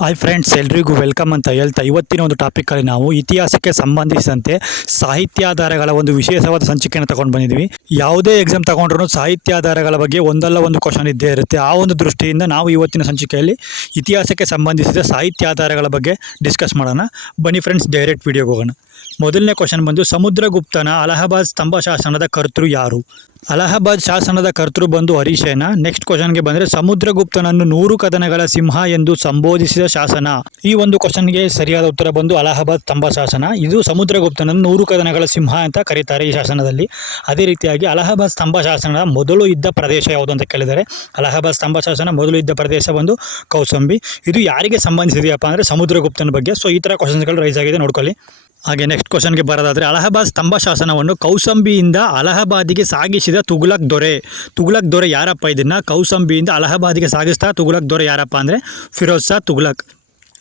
Hi friends ಎಲ್ರಿಗೂ welcome ಅಂತ ಹೇಳ್ತಾ ಇವತ್ತಿನ ಒಂದು ಟಾಪಿಕಲ್ಲಿ ನಾವು ಇತಿಹಾಸಕ್ಕೆ ಸಂಬಂಧಿಸಿದಂತೆ ಸಾಹಿತ್ಯಾಧಾರಗಳ ಒಂದು ವಿಶೇಷವಾದ ಸಂಚಿಕೆಯನ್ನು ತಗೊಂಡು ಬಂದಿದ್ವಿ. ಯಾವುದೇ ಎಕ್ಸಾಮ್ ತಗೊಂಡ್ರೂ ಸಾಹಿತ್ಯಾಧಾರಗಳ ಬಗ್ಗೆ ಒಂದಲ್ಲ ಒಂದು ಕ್ವಶನ್ ಇದ್ದೇ ಇರುತ್ತೆ. ಆ ಒಂದು ದೃಷ್ಟಿಯಿಂದ ನಾವು ಇವತ್ತಿನ ಸಂಚಿಕೆಯಲ್ಲಿ ಇತಿಹಾಸಕ್ಕೆ ಸಂಬಂಧಿಸಿದ ಸಾಹಿತ್ಯಾಧಾರಗಳ ಬಗ್ಗೆ ಡಿಸ್ಕಸ್ ಮಾಡೋಣ. ಬನ್ನಿ ಫ್ರೆಂಡ್ಸ್ ಡೈರೆಕ್ಟ್ ವಿಡಿಯೋಗೆ ಹೋಗೋಣ. ಮೊದಲನೇ ಕ್ವಶನ್ ಬಂದು ಸಮುದ್ರಗುಪ್ತನ ಅಲಹಾಬಾದ್ ಸ್ತಂಭ ಶಾಸನದ ಕರ್ತೃ ಯಾರು? ಅಲಹಾಬಾದ್ ಶಾಸನದ ಕರ್ತೃ ಬಂದು ಹರಿಶೇನ. ನೆಕ್ಸ್ಟ್ ಕ್ವಶನ್ಗೆ ಬಂದರೆ ಸಮುದ್ರಗುಪ್ತನನ್ನು ನೂರು ಕದನಗಳ ಸಿಂಹ ಎಂದು ಸಂಬೋಧಿಸಿದ ಶಾಸನ. ಈ ಒಂದು ಕ್ವಶನ್ಗೆ ಸರಿಯಾದ ಉತ್ತರ ಬಂದು ಅಲಹಾಬಾದ್ ಸ್ತಂಭ ಶಾಸನ. ಇದು ಸಮುದ್ರಗುಪ್ತನನ್ನು ನೂರು ಕದನಗಳ ಸಿಂಹ ಅಂತ ಕರೀತಾರೆ ಈ ಶಾಸನದಲ್ಲಿ. ಅದೇ ರೀತಿಯಾಗಿ ಅಲಹಾಬಾದ್ ಸ್ತಂಭ ಶಾಸನದ ಮೊದಲು ಇದ್ದ ಪ್ರದೇಶ ಯಾವುದು ಅಂತ ಕೇಳಿದರೆ ಅಲಹಾಬಾದ್ ಸ್ತಂಭ ಶಾಸನ ಮೊದಲು ಇದ್ದ ಪ್ರದೇಶ ಬಂದು ಕೌಸಂಬಿ. ಇದು ಯಾರಿಗೆ ಸಂಬಂಧಿಸಿದೆಯಪ್ಪ ಅಂದರೆ ಸಮುದ್ರಗುಪ್ತನ ಬಗ್ಗೆ. ಸೊ ಈ ಥರ ಕ್ವಶನ್ಸ್ಗಳು ರೈಸ್ ಆಗಿದೆ, ನೋಡ್ಕೊಳ್ಳಿ. ಹಾಗೆ ನೆಕ್ಸ್ಟ್ ಕ್ವಶನ್ಗೆ ಬರೋದಾದರೆ, ಅಲಹಾಬಾದ್ ಸ್ತಂಭ ಶಾಸನವನ್ನು ಕೌಸಂಬಿಯಿಂದ ಅಲಹಾಬಾದಿಗೆ ಸಾಗಿಸಿದ ತುಘಲಕ್ ದೊರೆ. ತುಗ್ಲಕ್ ದೊರೆ ಯಾರಪ್ಪ ಇದನ್ನು ಕೌಸಂಬಿಯಿಂದ ಅಲಹಾಬಾದಿಗೆ ಸಾಗಿಸ್ತಾ ತುಘಲಕ್ ದೊರೆ ಯಾರಪ್ಪ ಅಂದರೆ ಫಿರೋಜ್ ಶಾ ತುಗುಲಕ್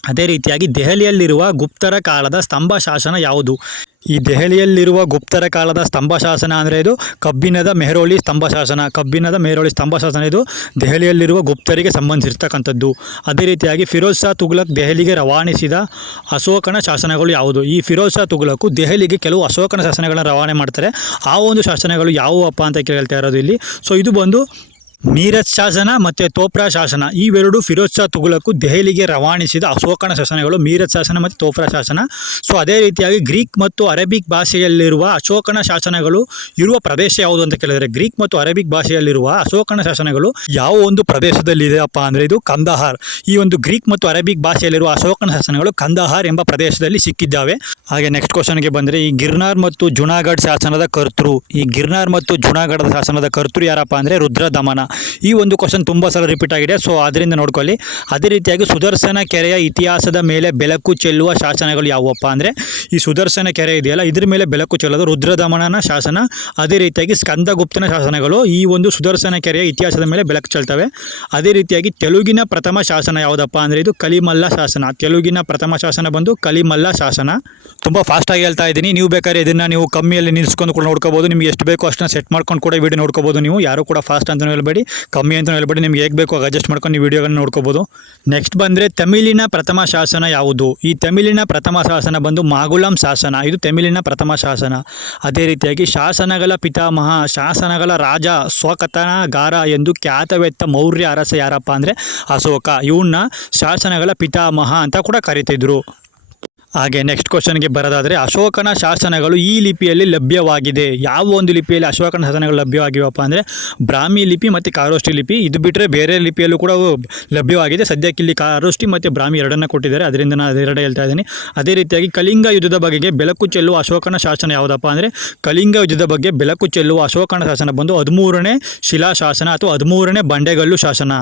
ಅದೇ ರೀತಿಯಾಗಿ ದೆಹಲಿಯಲ್ಲಿರುವ ಗುಪ್ತರ ಕಾಲದ ಸ್ತಂಭ ಶಾಸನ ಯಾವುದು? ಈ ದೆಹಲಿಯಲ್ಲಿರುವ ಗುಪ್ತರ ಕಾಲದ ಸ್ತಂಭ ಶಾಸನ ಅಂದರೆ ಇದು ಕಬ್ಬಿಣದ ಮೆಹರೋಳಿ ಸ್ತಂಭ ಶಾಸನ. ಕಬ್ಬಿಣದ ಮೆಹರೋಳಿ ಸ್ತಂಭ ಶಾಸನ ಇದು ದೆಹಲಿಯಲ್ಲಿರುವ ಗುಪ್ತರಿಗೆ ಸಂಬಂಧಿಸಿರ್ತಕ್ಕಂಥದ್ದು. ಅದೇ ರೀತಿಯಾಗಿ ಫಿರೋಜ್ ಶಾ ತುಗ್ಲಕ್ ದೆಹಲಿಗೆ ರವಾನಿಸಿದ ಅಶೋಕನ ಶಾಸನಗಳು ಯಾವುದು? ಈ ಫಿರೋಜ್ ಶಾ ತುಘಲಕು ದೆಹಲಿಗೆ ಕೆಲವು ಅಶೋಕನ ಶಾಸನಗಳನ್ನು ರವಾನೆ ಮಾಡ್ತಾರೆ. ಆ ಒಂದು ಶಾಸನಗಳು ಯಾವುವಪ್ಪ ಅಂತ ಕೇಳ್ತಾ ಇರೋದು ಇಲ್ಲಿ. ಸೊ ಇದು ಬಂದು ಮೀರತ್ ಶಾಸನ ಮತ್ತು ತೋಪ್ರಾ ಶಾಸನ ಇವೆರಡು ಫಿರೋಜ್ ಶಾ ತುಘಲಕು ದೆಹಲಿಗೆ ರವಾನಿಸಿದ ಅಶೋಕನ ಶಾಸನಗಳು ಮೀರತ್ ಶಾಸನ ಮತ್ತು ತೋಪ್ರಾ ಶಾಸನ. ಸೊ ಅದೇ ರೀತಿಯಾಗಿ ಗ್ರೀಕ್ ಮತ್ತು ಅರೇಬಿಕ್ ಭಾಷೆಯಲ್ಲಿರುವ ಅಶೋಕನ ಶಾಸನಗಳು ಇರುವ ಪ್ರದೇಶ ಯಾವುದು ಅಂತ ಕೇಳಿದರೆ, ಗ್ರೀಕ್ ಮತ್ತು ಅರೇಬಿಕ್ ಭಾಷೆಯಲ್ಲಿರುವ ಅಶೋಕನ ಶಾಸನಗಳು ಯಾವ ಒಂದು ಪ್ರದೇಶದಲ್ಲಿದೆಯಪ್ಪ ಅಂದರೆ ಇದು ಕಂದಹಾರ್. ಈ ಒಂದು ಗ್ರೀಕ್ ಮತ್ತು ಅರೇಬಿಕ್ ಭಾಷೆಯಲ್ಲಿರುವ ಅಶೋಕನ ಶಾಸನಗಳು ಕಂದಹಾರ್ ಎಂಬ ಪ್ರದೇಶದಲ್ಲಿ ಸಿಕ್ಕಿದ್ದಾವೆ. ಹಾಗೆ ನೆಕ್ಸ್ಟ್ ಕ್ವಶನ್ಗೆ ಬಂದರೆ, ಈ ಗಿರ್ನಾರ್ ಮತ್ತು ಜುನಾಗಢ್ ಶಾಸನದ ಕರ್ತೃ, ಈ ಗಿರ್ನಾರ್ ಮತ್ತು ಜುನಾಗಢದ ಶಾಸನದ ಕರ್ತೃ ಯಾರಪ್ಪ ಅಂದರೆ ರುದ್ರದಮನ. ಈ ಒಂದು ಕ್ವಶನ್ ತುಂಬ ಸಲ ರಿಪೀಟ್ ಆಗಿದೆ. ಸೊ ಅದರಿಂದ ನೋಡ್ಕೊಳ್ಳಿ. ಅದೇ ರೀತಿಯಾಗಿ ಸುದರ್ಶನ ಕೆರೆಯ ಇತಿಹಾಸದ ಮೇಲೆ ಬೆಳಕು ಚೆಲ್ಲುವ ಶಾಸನಗಳು ಯಾವುವಪ್ಪ ಅಂದರೆ, ಈ ಸುದರ್ಶನ ಕೆರೆ ಇದೆಯಲ್ಲ, ಇದ್ರ ಮೇಲೆ ಬೆಳಕು ಚೆಲ್ಲೋದು ರುದ್ರದಮನನ ಶಾಸನ, ಅದೇ ರೀತಿಯಾಗಿ ಸ್ಕಂದಗುಪ್ತನ ಶಾಸನಗಳು ಈ ಒಂದು ಸುದರ್ಶನ ಕೆರೆಯ ಇತಿಹಾಸದ ಮೇಲೆ ಬೆಳಕು ಚೆಲ್ತವೆ. ಅದೇ ರೀತಿಯಾಗಿ ತೆಲುಗಿನ ಪ್ರಥಮ ಶಾಸನ ಯಾವುದಪ್ಪ ಅಂದರೆ, ಇದು ಕಲಿಮಲ್ಲ ಶಾಸನ. ತೆಲುಗಿನ ಪ್ರಥಮ ಶಾಸನ ಬಂದು ಕಲಿಮಲ್ಲ ಶಾಸನ. ತುಂಬ ಫಾಸ್ಟಾಗಿ ಹೇಳ್ತಾ ಇದ್ದೀನಿ. ನೀವು ಬೇಕಾದ್ರೆ ಇದನ್ನು ನೀವು ಕಮ್ಮಿಯಲ್ಲಿ ನಿಲ್ಲಿಸ್ಕೊಂಡು ಕೂಡ ನೋಡ್ಕೋಬೋದು. ನಿಮ್ಗೆ ಎಷ್ಟು ಬೇಕೋ ಅಷ್ಟನ್ನ ಸೆಟ್ ಮಾಡ್ಕೊಂಡು ಕೂಡ ವಿಡಿಯೋ ನೋಡ್ಕೋಬೋದು ನೀವು. ಯಾರು ಕೂಡ ಫಾಸ್ಟ್ ಅಂತ ಹೇಳ್ಬೇಡಿ. ಕಮ್ಮಿ ಅಂತ ಹೇಳ್ಬಿಟ್ಟು ನಿಮ್ಗೆ ಹೇಗೆ ಬೇಕೋ ಅಡ್ಜಸ್ಟ್ ಮಾಡ್ಕೊಂಡು ನೀವು ವಿಡಿಯೋಗಳನ್ನ ನೋಡ್ಕೋಬೋದು. ನೆಕ್ಸ್ಟ್ ಬಂದರೆ ತಮಿಳಿನ ಪ್ರಥಮ ಶಾಸನ ಯಾವುದು? ಈ ತಮಿಳಿನ ಪ್ರಥಮ ಶಾಸನ ಬಂದು ಮಾಗುಲಂ ಶಾಸನ. ಇದು ತಮಿಳಿನ ಪ್ರಥಮ ಶಾಸನ. ಅದೇ ರೀತಿಯಾಗಿ ಶಾಸನಗಳ ಪಿತಾಮಹ, ಶಾಸನಗಳ ರಾಜ ಸ್ವಕಥನಗಾರ ಎಂದು ಖ್ಯಾತವೆತ್ತ ಮೌರ್ಯ ಅರಸ ಯಾರಪ್ಪ ಅಂದರೆ ಅಶೋಕ. ಇವನ್ನ ಶಾಸನಗಳ ಪಿತಾಮಹ ಅಂತ ಕೂಡ ಕರಿತಿದ್ರು. ಹಾಗೆ ನೆಕ್ಸ್ಟ್ ಕ್ವಶನ್ಗೆ ಬರೋದಾದರೆ ಅಶೋಕನ ಶಾಸನಗಳು ಈ ಲಿಪಿಯಲ್ಲಿ ಲಭ್ಯವಾಗಿದೆ. ಯಾವ ಒಂದು ಲಿಪಿಯಲ್ಲಿ ಅಶೋಕನ ಶಾಸನಗಳು ಲಭ್ಯವಾಗಿವಪ್ಪ ಅಂದರೆ ಬ್ರಾಹ್ಮಿ ಲಿಪಿ ಮತ್ತು ಕಾರೋಷ್ಟಿ ಲಿಪಿ. ಇದು ಬಿಟ್ಟರೆ ಬೇರೆ ಲಿಪಿಯಲ್ಲೂ ಕೂಡ ಲಭ್ಯವಾಗಿದೆ. ಸದ್ಯಕ್ಕೆ ಇಲ್ಲಿ ಕಾರೋಷ್ಟಿ ಮತ್ತು ಬ್ರಾಹ್ಮಿ ಎರಡನ್ನು ಕೊಟ್ಟಿದ್ದಾರೆ. ಅದರಿಂದ ನಾನು ಎರಡೇ ಹೇಳ್ತಾ ಇದ್ದೀನಿ. ಅದೇ ರೀತಿಯಾಗಿ ಕಳಿಂಗ ಯುದ್ಧದ ಬಗೆಗೆ ಬೆಳಕು ಚೆಲ್ಲುವ ಅಶೋಕನ ಶಾಸನ ಯಾವುದಪ್ಪ ಅಂದರೆ ಕಳಿಂಗ ಯುದ್ಧದ ಬಗ್ಗೆ ಬೆಳಕು ಚೆಲ್ಲುವ ಅಶೋಕನ ಶಾಸನ ಬಂದು ಹದಿಮೂರನೇ ಶಿಲಾಶಾಸನ ಅಥವಾ ಹದಿಮೂರನೇ ಬಂಡೆಗಲ್ಲು ಶಾಸನ.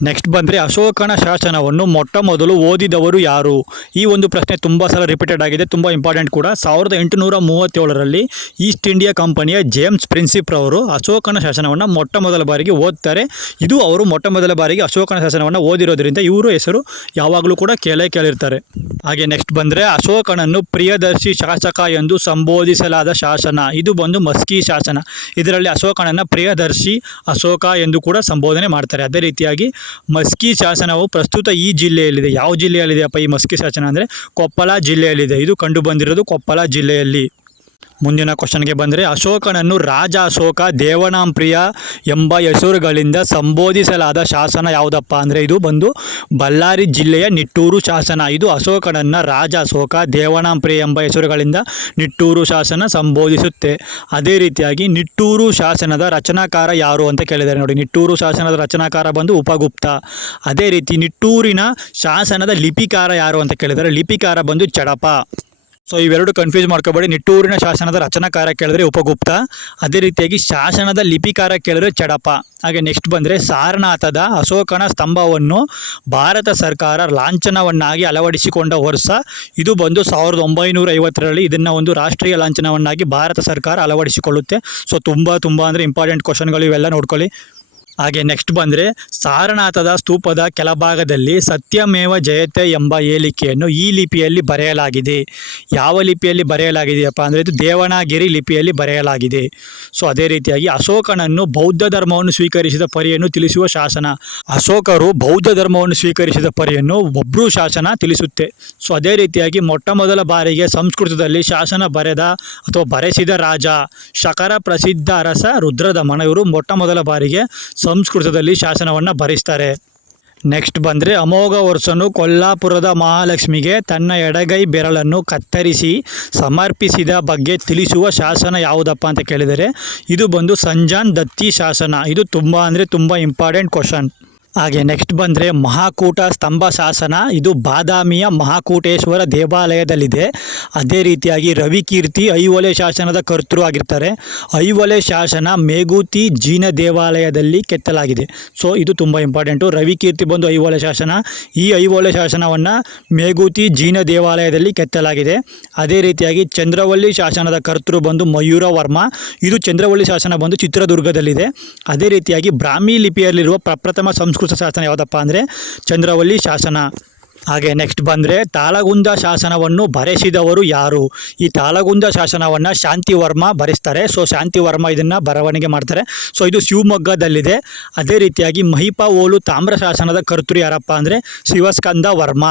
ನೆಕ್ಸ್ಟ್ ಬಂದರೆ ಅಶೋಕನ ಶಾಸನವನ್ನು ಮೊಟ್ಟ ಮೊದಲು ಓದಿದವರು ಯಾರು? ಈ ಒಂದು ಪ್ರಶ್ನೆ ತುಂಬ ಸಲ ರಿಪೀಟೆಡ್ ಆಗಿದೆ, ತುಂಬ ಇಂಪಾರ್ಟೆಂಟ್ ಕೂಡ. ಸಾವಿರದ ಎಂಟುನೂರ ಮೂವತ್ತೇಳರಲ್ಲಿ ಈಸ್ಟ್ ಇಂಡಿಯಾ ಕಂಪನಿಯ ಜೇಮ್ಸ್ ಪ್ರಿನ್ಸಿಪ್ರವರು ಅಶೋಕನ ಶಾಸನವನ್ನು ಮೊಟ್ಟ ಮೊದಲ ಬಾರಿಗೆ ಓದ್ತಾರೆ. ಇದು ಅವರು ಮೊಟ್ಟ ಮೊದಲ ಬಾರಿಗೆ ಅಶೋಕನ ಶಾಸನವನ್ನು ಓದಿರೋದ್ರಿಂದ ಇವರು ಹೆಸರು ಯಾವಾಗಲೂ ಕೂಡ ಕೇಳೇ ಕೇಳಿರ್ತಾರೆ. ಹಾಗೆ ನೆಕ್ಸ್ಟ್ ಬಂದರೆ ಅಶೋಕನನ್ನು ಪ್ರಿಯದರ್ಶಿ ಶಾಸಕ ಎಂದು ಸಂಬೋಧಿಸಲಾದ ಶಾಸನ. ಇದು ಬಂದು ಮಸ್ಕಿ ಶಾಸನ. ಇದರಲ್ಲಿ ಅಶೋಕನನ್ನು ಪ್ರಿಯದರ್ಶಿ ಅಶೋಕ ಎಂದು ಕೂಡ ಸಂಬೋಧನೆ ಮಾಡ್ತಾರೆ. ಅದೇ ರೀತಿಯಾಗಿ ಮಸ್ಕಿ ಶಾಸನವು ಪ್ರಸ್ತುತ ಈ ಜಿಲ್ಲೆಯಲ್ಲಿದೆ. ಯಾವ ಜಿಲ್ಲೆಯಲ್ಲಿದೆಯಪ್ಪ ಈ ಮಸ್ಕಿ ಶಾಸನ ಅಂದರೆ? ಕೊಪ್ಪಳ ಜಿಲ್ಲೆಯಲ್ಲಿದೆ. ಇದು ಕಂಡು ಬಂದಿರೋದು ಕೊಪ್ಪಳ ಜಿಲ್ಲೆಯಲ್ಲಿ. ಮುಂದಿನ ಕ್ವಶನ್ಗೆ ಬಂದರೆ ಅಶೋಕನನ್ನು ರಾಜ ಅಶೋಕ ದೇವನಾಂಪ್ರಿಯ ಎಂಬ ಹೆಸರುಗಳಿಂದ ಸಂಬೋಧಿಸಲಾದ ಶಾಸನ ಯಾವುದಪ್ಪ ಅಂದರೆ ಇದು ಬಂದು ಬಳ್ಳಾರಿ ಜಿಲ್ಲೆಯ ನಿಟ್ಟೂರು ಶಾಸನ. ಇದು ಅಶೋಕನನ್ನು ರಾಜ ಅಶೋಕ ದೇವನಾಂಪ್ರಿಯ ಎಂಬ ಹೆಸರುಗಳಿಂದ ನಿಟ್ಟೂರು ಶಾಸನ ಸಂಬೋಧಿಸುತ್ತೆ. ಅದೇ ರೀತಿಯಾಗಿ ನಿಟ್ಟೂರು ಶಾಸನದ ರಚನಾಕಾರ ಯಾರು ಅಂತ ಕೇಳಿದ್ದಾರೆ ನೋಡಿ, ನಿಟ್ಟೂರು ಶಾಸನದ ರಚನಾಕಾರ ಬಂದು ಉಪಗುಪ್ತ. ಅದೇ ರೀತಿ ನಿಟ್ಟೂರಿನ ಶಾಸನದ ಲಿಪಿಕಾರ ಯಾರು ಅಂತ ಕೇಳಿದರೆ ಲಿಪಿಕಾರ ಬಂದು ಚಡಪ. ಸೊ ಇವೆರಡು ಕನ್ಫ್ಯೂಸ್ ಮಾಡ್ಕೋಬೇಡಿ. ನಿಟ್ಟೂರಿನ ಶಾಸನದ ರಚನಾಕಾರ ಕೇಳಿದ್ರೆ ಉಪಗುಪ್ತ. ಅದೇ ರೀತಿಯಾಗಿ ಶಾಸನದ ಲಿಪಿಕಾರ ಕೇಳಿದ್ರೆ ಚಡಪ. ಹಾಗೆ ನೆಕ್ಸ್ಟ್ ಬಂದರೆ ಸಾರನಾಥದ ಅಶೋಕನ ಸ್ತಂಭವನ್ನು ಭಾರತ ಸರ್ಕಾರ ಲಾಂಛನವನ್ನಾಗಿ ಅಳವಡಿಸಿಕೊಂಡ ವರ್ಷ. ಇದು ಬಂದು ಸಾವಿರದ ಒಂಬೈನೂರ ಐವತ್ತರಲ್ಲಿ ಇದನ್ನು ಒಂದು ರಾಷ್ಟ್ರೀಯ ಲಾಂಛನವನ್ನಾಗಿ ಭಾರತ ಸರ್ಕಾರ ಅಳವಡಿಸಿಕೊಳ್ಳುತ್ತೆ. ಸೊ ತುಂಬ ತುಂಬ ಅಂದರೆ ಇಂಪಾರ್ಟೆಂಟ್ ಕ್ವಶನ್ಗಳು ಇವೆಲ್ಲ ನೋಡ್ಕೊಳ್ಳಿ. ಹಾಗೆ ನೆಕ್ಸ್ಟ್ ಬಂದರೆ ಸಾರನಾಥದ ಸ್ತೂಪದ ಕೆಳಭಾಗದಲ್ಲಿ ಸತ್ಯಮೇವ ಜಯತೆ ಎಂಬ ಹೇಳಿಕೆಯನ್ನು ಈ ಲಿಪಿಯಲ್ಲಿ ಬರೆಯಲಾಗಿದೆ. ಯಾವ ಲಿಪಿಯಲ್ಲಿ ಬರೆಯಲಾಗಿದೆಯಪ್ಪ ಅಂದರೆ ಇದು ದೇವನಾಗಿರಿ ಲಿಪಿಯಲ್ಲಿ ಬರೆಯಲಾಗಿದೆ. ಸೊ ಅದೇ ರೀತಿಯಾಗಿ ಅಶೋಕನನ್ನು ಬೌದ್ಧ ಧರ್ಮವನ್ನು ಸ್ವೀಕರಿಸಿದ ಪರಿಯನ್ನು ತಿಳಿಸುವ ಶಾಸನ. ಅಶೋಕರು ಬೌದ್ಧ ಧರ್ಮವನ್ನು ಸ್ವೀಕರಿಸಿದ ಪರಿಯನ್ನು ಒಬ್ರು ಶಾಸನ ತಿಳಿಸುತ್ತೆ. ಸೊ ಅದೇ ರೀತಿಯಾಗಿ ಮೊಟ್ಟ ಮೊದಲ ಬಾರಿಗೆ ಸಂಸ್ಕೃತದಲ್ಲಿ ಶಾಸನ ಬರೆದ ಅಥವಾ ಬರೆಸಿದ ರಾಜ ಶಕರ ಪ್ರಸಿದ್ಧ ಅರಸ ರುದ್ರದಮನ ಇವರು ಮೊಟ್ಟ ಮೊದಲ ಬಾರಿಗೆ ಸಂಸ್ಕೃತದಲ್ಲಿ ಶಾಸನವನ್ನು ಭರಿಸ್ತಾರೆ. ನೆಕ್ಸ್ಟ್ ಬಂದರೆ ಅಮೋಘ ವರ್ಷನು ಕೊಲ್ಲಾಪುರದ ಮಹಾಲಕ್ಷ್ಮಿಗೆ ತನ್ನ ಎಡಗೈ ಬೆರಳನ್ನು ಕತ್ತರಿಸಿ ಸಮರ್ಪಿಸಿದ ಬಗ್ಗೆ ತಿಳಿಸುವ ಶಾಸನ ಯಾವುದಪ್ಪ ಅಂತ ಕೇಳಿದರೆ, ಇದು ಬಂದು ಸಂಜಾನ್ ದತ್ತಿ ಶಾಸನ. ಇದು ತುಂಬ ಅಂದರೆ ತುಂಬ ಇಂಪಾರ್ಟೆಂಟ್ ಕ್ವಶನ್ ಹಾಗೆ ನೆಕ್ಸ್ಟ್ ಬಂದರೆ ಮಹಾಕೂಟ ಸ್ತಂಭ ಶಾಸನ. ಇದು ಬಾದಾಮಿಯ ಮಹಾಕೂಟೇಶ್ವರ ದೇವಾಲಯದಲ್ಲಿದೆ. ಅದೇ ರೀತಿಯಾಗಿ ರವಿಕೀರ್ತಿ ಐಹೊಲೆ ಶಾಸನದ ಕರ್ತೃ ಆಗಿರ್ತಾರೆ. ಐಹೊಲೆ ಶಾಸನ ಮೇಗೂತಿ ಜೀನ ದೇವಾಲಯದಲ್ಲಿ ಕೆತ್ತಲಾಗಿದೆ. ಸೊ ಇದು ತುಂಬ ಇಂಪಾರ್ಟೆಂಟು ರವಿಕೀರ್ತಿ ಬಂದು ಐಹೊಲೆ ಶಾಸನ. ಈ ಐಹೊಲೆ ಶಾಸನವನ್ನು ಮೇಗೂತಿ ಜೀನ ದೇವಾಲಯದಲ್ಲಿ ಕೆತ್ತಲಾಗಿದೆ. ಅದೇ ರೀತಿಯಾಗಿ ಚಂದ್ರವಳ್ಳಿ ಶಾಸನದ ಕರ್ತೃ ಬಂದು ಮಯೂರ ವರ್ಮ. ಇದು ಚಂದ್ರವಳ್ಳಿ ಶಾಸನ ಬಂದು ಚಿತ್ರದುರ್ಗದಲ್ಲಿದೆ. ಅದೇ ರೀತಿಯಾಗಿ ಬ್ರಾಹ್ಮಿ ಲಿಪಿಯಲ್ಲಿರುವ ಪ್ರಪ್ರಥಮ ಸಂಸ್ಕೃತ ಶಾಸನ ಯಾವುದಪ್ಪ ಅಂದರೆ ಚಂದ್ರವಳ್ಳಿ ಶಾಸನ. ಹಾಗೆ ನೆಕ್ಸ್ಟ್ ಬಂದರೆ ತಾಳಗುಂದ ಶಾಸನವನ್ನು ಬರೆಸಿದವರು ಯಾರು? ಈ ತಾಳಗುಂದ ಶಾಸನವನ್ನು ಶಾಂತಿವರ್ಮ ಬರೆಸ್ತಾರೆ. ಸೊ ಶಾಂತಿವರ್ಮ ಇದನ್ನು ಬರವಣಿಗೆ ಮಾಡ್ತಾರೆ. ಸೊ ಇದು ಶಿವಮೊಗ್ಗದಲ್ಲಿದೆ. ಅದೇ ರೀತಿಯಾಗಿ ಮಹಿಪಾ ಓಲು ತಾಮ್ರ ಶಾಸನದ ಕರ್ತೃ ಯಾರಪ್ಪ ಅಂದರೆ ಶಿವಸ್ಕಂದ ವರ್ಮ.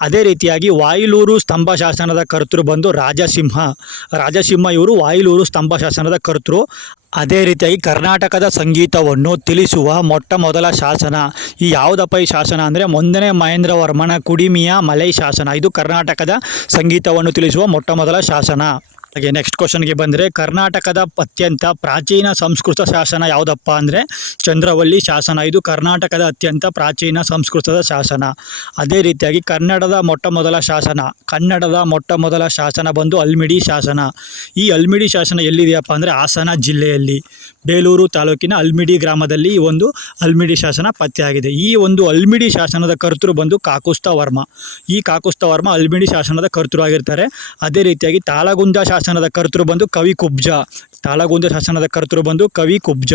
ಅದೇ ರೀತಿಯಾಗಿ ವಾಯಿಲೂರು ಸ್ತಂಭ ಶಾಸನದ ಕರ್ತೃ ಬಂದು ರಾಜಸಿಂಹ. ರಾಜಸಿಂಹ ಇವರು ವಾಯಿಲೂರು ಸ್ತಂಭ ಶಾಸನದ ಕರ್ತೃ. ಅದೇ ರೀತಿಯಾಗಿ ಕರ್ನಾಟಕದ ಸಂಗೀತವನ್ನು ತಿಳಿಸುವ ಮೊಟ್ಟ ಮೊದಲ ಶಾಸನ. ಈ ಯಾವುದಪ್ಪ ಈ ಶಾಸನ ಅಂದರೆ ಮೊಂದನೇ ಮಹೇಂದ್ರ ವರ್ಮನ ಕುಡಿಮಿಯ ಮಲೈ ಶಾಸನ. ಇದು ಕರ್ನಾಟಕದ ಸಂಗೀತವನ್ನು ತಿಳಿಸುವ ಮೊಟ್ಟ ಮೊದಲ ಶಾಸನ. ಹಾಗೆ ನೆಕ್ಸ್ಟ್ ಕ್ವಶನ್ಗೆ ಬಂದರೆ, ಕರ್ನಾಟಕದ ಅತ್ಯಂತ ಪ್ರಾಚೀನ ಸಂಸ್ಕೃತ ಶಾಸನ ಯಾವುದಪ್ಪ ಅಂದರೆ, ಚಂದ್ರವಳ್ಳಿ ಶಾಸನ. ಇದು ಕರ್ನಾಟಕದ ಅತ್ಯಂತ ಪ್ರಾಚೀನ ಸಂಸ್ಕೃತದ ಶಾಸನ. ಅದೇ ರೀತಿಯಾಗಿ ಕನ್ನಡದ ಮೊಟ್ಟ ಮೊದಲ ಶಾಸನ, ಕನ್ನಡದ ಮೊಟ್ಟ ಮೊದಲ ಶಾಸನ ಬಂದು ಅಲ್ಮಿಡಿ ಶಾಸನ. ಈ ಅಲ್ಮಿಡಿ ಶಾಸನ ಎಲ್ಲಿದೆಯಪ್ಪ ಅಂದರೆ, ಹಾಸನ ಜಿಲ್ಲೆಯಲ್ಲಿ. ಬೇಲೂರು ತಾಲೂಕಿನ ಅಲ್ಮಿಡಿ ಗ್ರಾಮದಲ್ಲಿ ಈ ಒಂದು ಅಲ್ಮಿಡಿ ಶಾಸನ ಪತ್ತೆಯಾಗಿದೆ ಈ ಒಂದು ಅಲ್ಮಿಡಿ ಶಾಸನದ ಕರ್ತೃ ಬಂದು ಕಾಕುಸ್ತ ವರ್ಮ. ಈ ಕಾಕುಸ್ತ ವರ್ಮ ಅಲ್ಮಿಡಿ ಶಾಸನದ ಕರ್ತೃ ಆಗಿರ್ತಾರೆ. ಅದೇ ರೀತಿಯಾಗಿ ತಾಳಗುಂದ ಶಾಸನದ ಕರ್ತರು ಬಂದು ಕವಿ ಕುಬ್ಜ. ತಾಳಗುಂದ ಶಾಸನದ ಕರ್ತರು ಬಂದು ಕವಿ ಕುಬ್ಜ.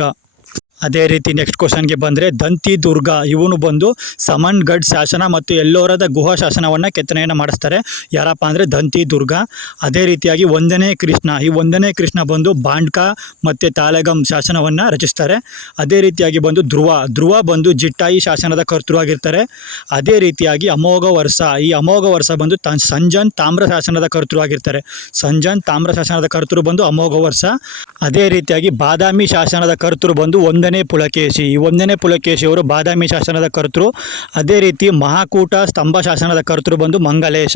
ಅದೇ ರೀತಿ ನೆಕ್ಸ್ಟ್ ಕ್ವಶನ್ಗೆ ಬಂದರೆ, ದಂತಿ ದುರ್ಗ ಇವನು ಬಂದು ಸಮನ್ಗಢ್ ಶಾಸನ ಮತ್ತು ಎಲ್ಲೋರದ ಗುಹಾ ಶಾಸನವನ್ನು ಕೆತ್ತನೆಯನ್ನು ಮಾಡಿಸ್ತಾರೆ. ಯಾರಪ್ಪ ಅಂದರೆ ದಂತಿ ದುರ್ಗ. ಅದೇ ರೀತಿಯಾಗಿ ಒಂದನೇ ಕೃಷ್ಣ, ಈ ಒಂದನೇ ಕೃಷ್ಣ ಬಂದು ಬಾಂಡ್ಕ ಮತ್ತು ತಾಲೆಗಂ ಶಾಸನವನ್ನು ರಚಿಸ್ತಾರೆ. ಅದೇ ರೀತಿಯಾಗಿ ಬಂದು ಧ್ರುವ. ಧ್ರುವ ಬಂದು ಜಿಟ್ಟಾಯಿ ಶಾಸನದ ಕರ್ತೃ ಆಗಿರ್ತಾರೆ. ಅದೇ ರೀತಿಯಾಗಿ ಅಮೋಘ ವರ್ಷ. ಈ ಅಮೋಘ ವರ್ಷ ಬಂದು ತ, ಸಂಜನ್ ತಾಮ್ರ ಶಾಸನದ ಕರ್ತೃ ಆಗಿರ್ತಾರೆ. ಸಂಜನ್ ತಾಮ್ರ ಶಾಸನದ ಕರ್ತೃ ಬಂದು ಅಮೋಘ ವರ್ಷ. ಅದೇ ರೀತಿಯಾಗಿ ಬಾದಾಮಿ ಶಾಸನದ ಕರ್ತೃ ಬಂದು ಒಂದನೇ ಪುಲಕೇಶಿ, ಈ ಒಂದನೇ ಪುಲಕೇಶಿ ಅವರು ಬಾದಾಮಿ ಶಾಸನದ ಕರ್ತೃ. ಅದೇ ರೀತಿ ಮಹಾಕೂಟ ಸ್ತಂಭ ಶಾಸನದ ಕರ್ತೃ ಬಂದು ಮಂಗಲೇಶ.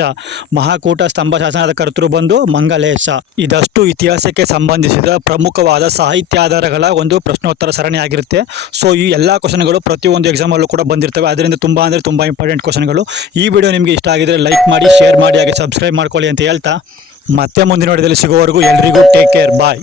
ಮಹಾಕೂಟ ಸ್ತಂಭ ಶಾಸನದ ಕರ್ತೃ ಬಂದು ಮಂಗಲೇಶ. ಇದಷ್ಟು ಇತಿಹಾಸಕ್ಕೆ ಸಂಬಂಧಿಸಿದ ಪ್ರಮುಖವಾದ ಸಾಹಿತ್ಯಾಧಾರಗಳ ಒಂದು ಪ್ರಶ್ನೋತ್ತರ ಸರಣಿ ಆಗಿರುತ್ತೆ. ಸೊ ಈ ಎಲ್ಲ ಕ್ವಶನ್ಗಳು ಪ್ರತಿಯೊಂದು ಎಕ್ಸಾಮಲ್ಲೂ ಕೂಡ ಬಂದಿರ್ತವೆ. ಅದರಿಂದ ತುಂಬ ಅಂದರೆ ತುಂಬ ಇಂಪಾರ್ಟೆಂಟ್ ಕ್ವಶನ್ಗಳು ಈ ವಿಡಿಯೋ ನಿಮಗೆ ಇಷ್ಟ ಆಗಿದ್ರೆ ಲೈಕ್ ಮಾಡಿ ಶೇರ್ ಮಾಡಿ, ಹಾಗೆ ಸಬ್ಸ್ಕ್ರೈಬ್ ಮಾಡ್ಕೊಳ್ಳಿ ಅಂತ ಹೇಳ್ತಾ. ಮತ್ತೆ ಮುಂದಿನ ವಿಡಿಯೋದಲ್ಲಿ ಸಿಗೋವರೆಗೂ ಎಲ್ರಿಗೂ ಟೇಕ್ ಕೇರ್ ಬಾಯ್